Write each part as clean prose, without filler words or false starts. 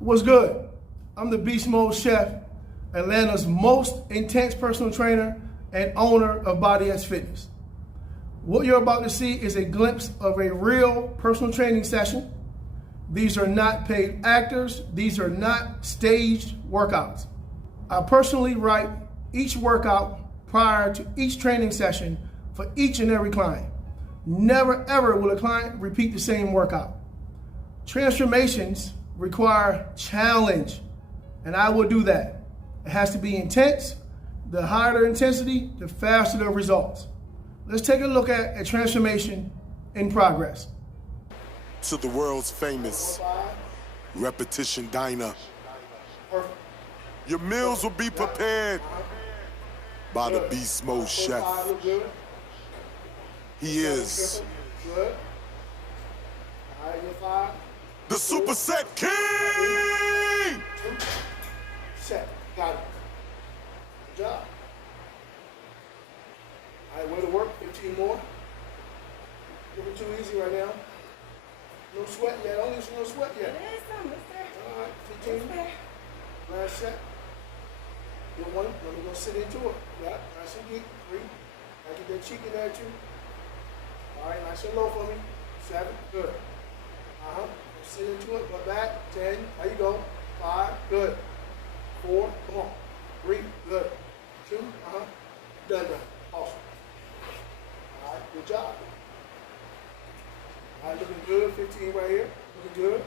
What's good? I'm the Beast Mode Chef, Atlanta's most intense personal trainer and owner of Body as Fitness. What you're about to see is a glimpse of a real personal training session. These are not paid actors. These are not staged workouts. I personally write each workout prior to each training session for each and every client. Never ever will a client repeat the same workout. Transformations require challenge, and I will do that. It has to be intense. The higher the intensity, the faster the results. Let's take a look at a transformation in progress. To the world's famous Repetition Diner. Your meals will be prepared by the Beast Mode Chef. He is the Superset King! Set. Got it. Good job. All right, way to work. 15 more. Looking too easy right now. No sweat yet. I don't need no sweat yet. It is some, mister. All right, 15. Last set. Good one. Let me go sit into it. Yeah, nice and deep. 3. I get that cheek in there too. All right, nice and low for me. 7. Good. Sit into it, go back. 10. There you go. 5. Good. 4. Come on. 3. Good. 2. Done. Awesome. All right, good job. All right, looking good. 15 right here. Looking good.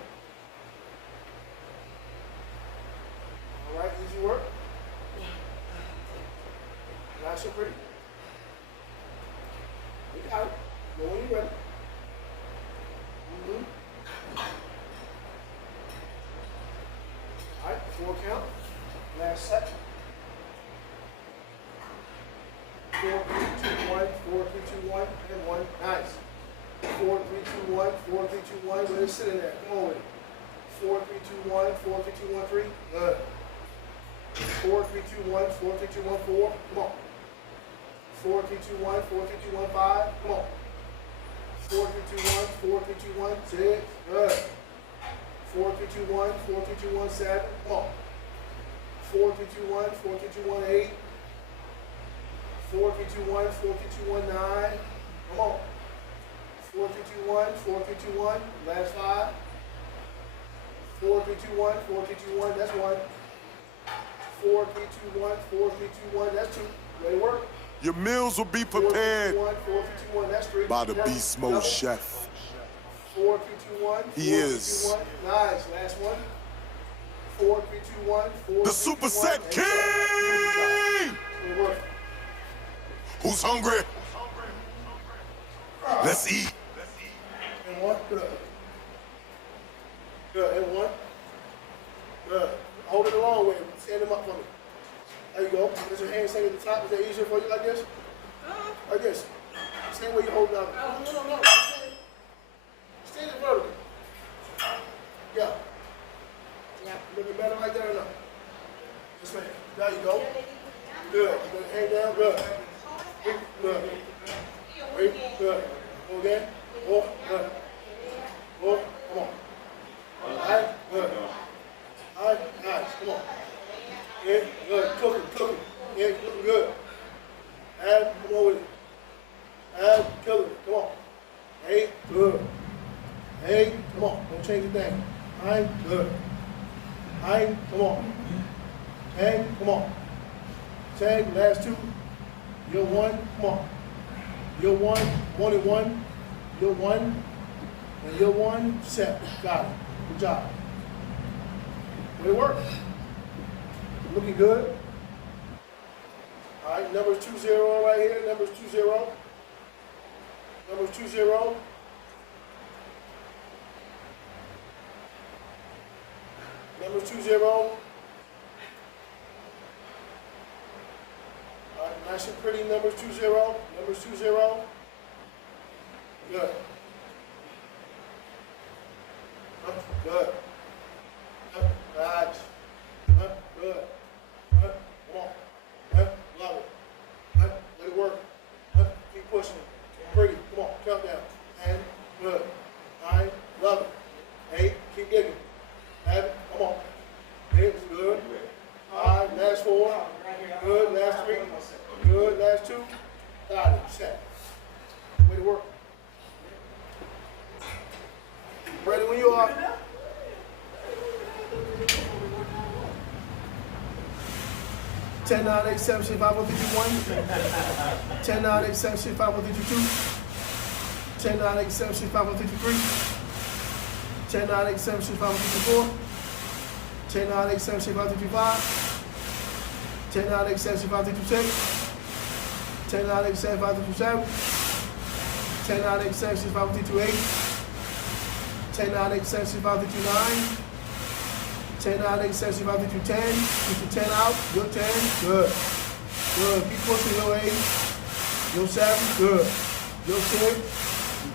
All right, easy work. Nice and pretty. You got it. Go when you're ready. All right, 4 count. Last set. 4, 3, 2, 1, 4, 3, 2, 1, and 1. Nice. 4, 3, 2, 1, 4, 3, 2, 1. Let it sit in there. Come on with it. 4, 3, 2, 1, 4, 3, 2, 1, 3. Good. 4, 3, 2, 1, 4, 3, 2, 1, 4. Come on. 4, 3, 2, 1, 4, 3, 2, 1, 5. Come on. 4, 3, 2, 1, 4, 3, 2, 1, 6. Good. 4, 3, 2, 1, 4, 3, 2, 1, 7. Come on. 4, 3, 2, 1, 4, 3, 2, 1, 8. 4, 3, 2, 1, 4, 3, 2, 1, 9. Come on. 4, 3, 2, 1, 4, 3, 2, 1. Last 5. 4, 3, 2, 1, 4, 3, 2, 1. That's 1. 4, 3, 2, 1, 4, 3, 2, 1. That's 2. Ready to work? Your meals will be prepared 4, 3, 2, 1, 4, 3, 2, 1. That's 3. by the Beast Mode Chef. 4, 3, 2, 1. He 4, is 3, 2, 1. Nice. Last one. 4, 3, 2, 1. 4, the 3, 2, 1. Superset King! Good work. Who's hungry? Let's eat. And 1. Good. Good. And 1. Good. Hold it the long way. Stand them up for me. There you go. Is your hand staying at the top? Is that easier for you like this? Like this. Same way you hold it up. No. Stand it vertically. Yeah. Looking better like that or no? Yes, ma'am. There you go. Good. Hang down. Good. Good. Wait. Good. Go again. 4. Good. 4. Come on. All right. Good. All right. Nice. Come on. Yeah. Good. Cooking. Yeah. Looking good. And come on with it. And kill it. Come on. Hey. Good. Hey. Come on. Don't change a thing. All right. Good. Nine, come on. 10, come on. 10, last 2. You're 1, come on. You're 1, 1 and 1. You're 1, and you're 1, set. Got it. Good job. Way to work. Looking good. All right, numbers 2-0 right here. Numbers 2-0. Numbers 2-0. Numbers 2-0. All right, nice and pretty. Numbers 2-0. Numbers 2-0. Good. Good. Right. Good. Come on. Love it. Let it work. Keep pushing it. Pretty. Come on. Countdown. Good. 9, love it. 8, keep digging. 7, come on. 10, 9, 8, 7, 6, 5, 4, 3, 2, 1. 10, 9, 8, 7, 6, 5, 4, 3, 2, 2. 10, 9, 8, 7, 6, 5, 4, 3, 2, 3. 10, 9, 8, 7, 6, 5, 4, 3, 2, 4. 10, 9, 8, 7, 6, 5, 3, 2, 5. 10, 9, 8, 7, 6, 5, 3, 2, 6. 10, 9, 8, 7, 5, 3, 2, 7. 10, 9, 8, 7, 6, 5, 3, 2, 8. 10, 9, 8, 7, 6, 5, 3, 2, 9. 10, 9, 8, 7, 6, 5, 3, 2, 10. Get your 10 out. Your 10. Good. Good. Keep pushing your 8. Your 7. Good. Your 6.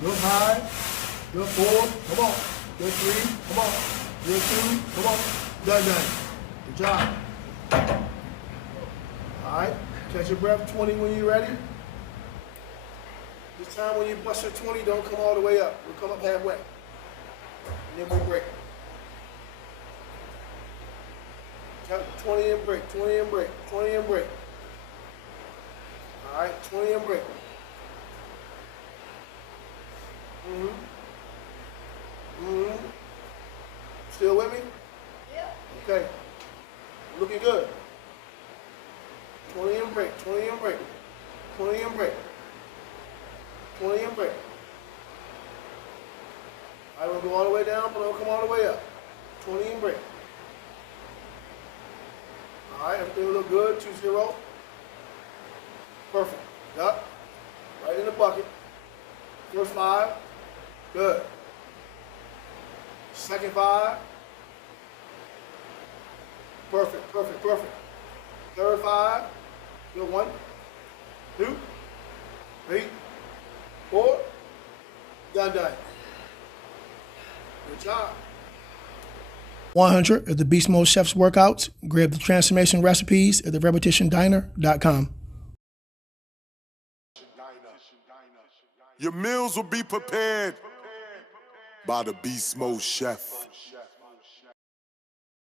Your 5. Your 4. Come on. Your 3. Come on. Your 2. Come on. Done. Good job. All right. Catch your breath. 20 when you're ready. This time when you bust your 20, don't come all the way up. We'll come up halfway. And then we'll break. 20 and break, 20 and break, 20 and break. All right, 20 and break. Still with me? Yeah. Okay. Looking good. 20 and break, 20 and break, 20 and break, 20 and break. All right, we'll go all the way down, but don't come all the way up. 20 and break. All right, everything will look good. 2-0. Perfect. Yup. Right in the bucket. First 5. Good. Second 5. Perfect, perfect, perfect. Third 5. Good. 1, 2, 3, 4. Done. Good job. 100 of the Beast Mode Chef's workouts. Grab the transformation recipes at therepetitiondiner.com. Your meals will be prepared by the Beast Mode Chef.